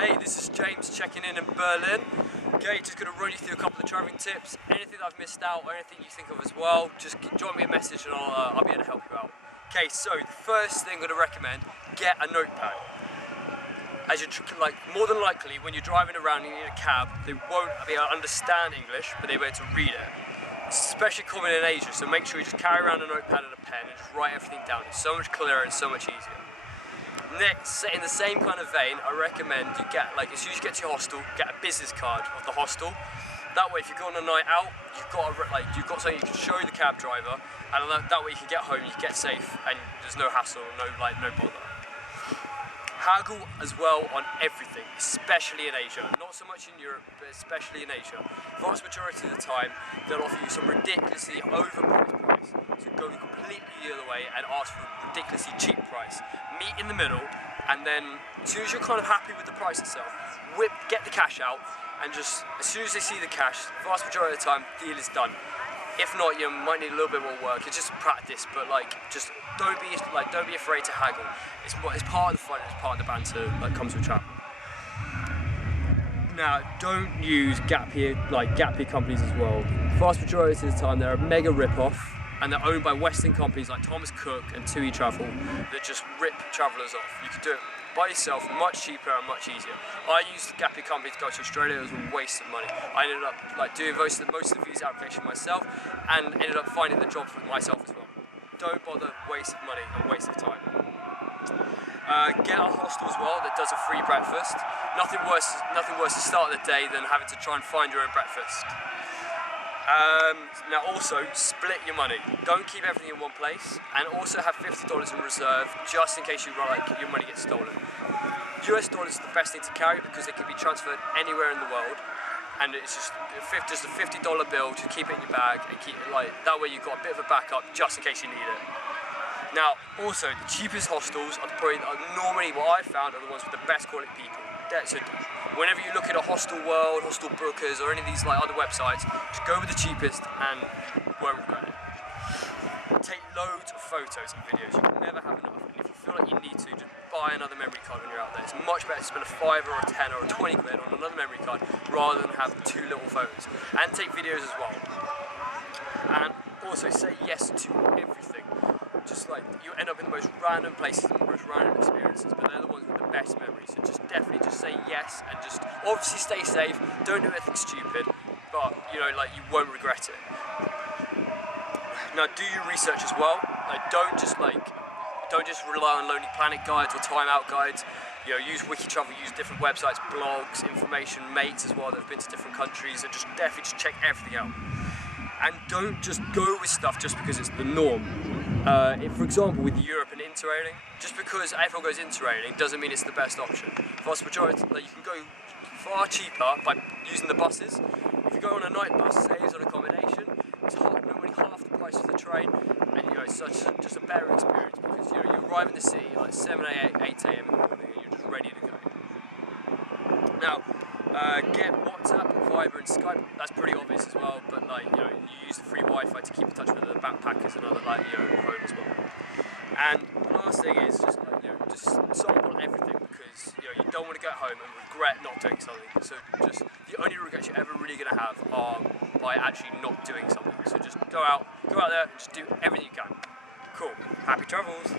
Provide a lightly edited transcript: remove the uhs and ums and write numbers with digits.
Hey, this is James checking in Berlin. Okay, just going to run you through a couple of travelling tips. Anything that I've missed out or anything you think of as well, just drop me a message and I'll be able to help you out. Okay, so the first thing I'm going to recommend, get a notepad. As you're more than likely when you're driving around and you need a cab, they won't be able to understand English, but they'll be able to read it. It's especially common in Asia, so make sure you just carry around a notepad and a pen and just write everything down. It's so much clearer and so much easier. Next, in the same kind of vein, I recommend you get, as soon as you get to your hostel, get a business card of the hostel. That way, if you go on a night out, you've got something you can show the cab driver, and that way you can get home, you get safe, and there's no hassle, no bother. Haggle as well on everything, especially in Asia. Not so much in Europe, but especially in Asia. Vast majority of the time, they'll offer you some ridiculously overpriced price. So go completely the other way and ask for a ridiculously cheap price. Meet in the middle, and then as soon as you're kind of happy with the price itself, get the cash out, and just as soon as they see the cash, vast majority of the time, deal is done. If not, you might need a little bit more work. It's just practice, but just don't be afraid to haggle. It's part of the fun. It's part of the banter that comes with travel. Now, don't use gap year companies as well. Vast majority of the time, they're a mega rip-off, and they're owned by Western companies like Thomas Cook and TUI Travel that just rip travellers off. You can do it by yourself, much cheaper and much easier. I used the gap year company to go to Australia. It was a waste of money. I ended up doing most of the visa application myself, and ended up finding the job for myself as well. Don't bother, waste of money and waste of time. Get a hostel as well that does a free breakfast. Nothing worse to start the day than having to try and find your own breakfast. Now also, split your money. Don't keep everything in one place, and also have $50 in reserve just in case your money gets stolen. US dollars is the best thing to carry because they can be transferred anywhere in the world, and it's just a $50 bill to keep it in your bag and keep it that way you've got a bit of a backup just in case you need it. Now, also the cheapest hostels are normally what I've found are the ones with the best quality people. So whenever you look at a hostel world, hostel bookers, or any of these other websites, just go with the cheapest and you won't regret it. Take loads of photos and videos. You can never have enough. And if you feel like you need to, just buy another memory card when you're out there. It's much better to spend a $5 or a 10 or a 20 quid on another memory card rather than have two little photos. And take videos as well. And also say yes to everything. Just you end up in the most random places and the most random experiences, but they're the ones with the best memories. So definitely say yes, and just obviously stay safe. Don't do anything stupid, but you won't regret it. Now do your research as well. Don't just rely on Lonely Planet guides or Time Out guides. Use Wiki Travel, use different websites, blogs, information, mates as well that have been to different countries, and definitely check everything out. And don't just go with stuff just because it's the norm. For example, with Europe and interrailing, just because everyone goes interrailing doesn't mean it's the best option. Vast majority, you can go far cheaper by using the buses. If you go on a night bus, saves on accommodation, it's normally half the price of the train, and it's just a better experience because you arrive in the city 7, 8 a.m. in the morning, and you're just ready to go. Now, get WhatsApp, Viber and Skype. That's pretty obvious as well, but you use the free Wi-Fi to keep in touch with the backpackers and other home as well. And the last thing is just sample everything because you don't want to get home and regret not doing something. So the only regrets you're ever really going to have are by actually not doing something. So just go out there and just do everything you can. Cool. Happy travels.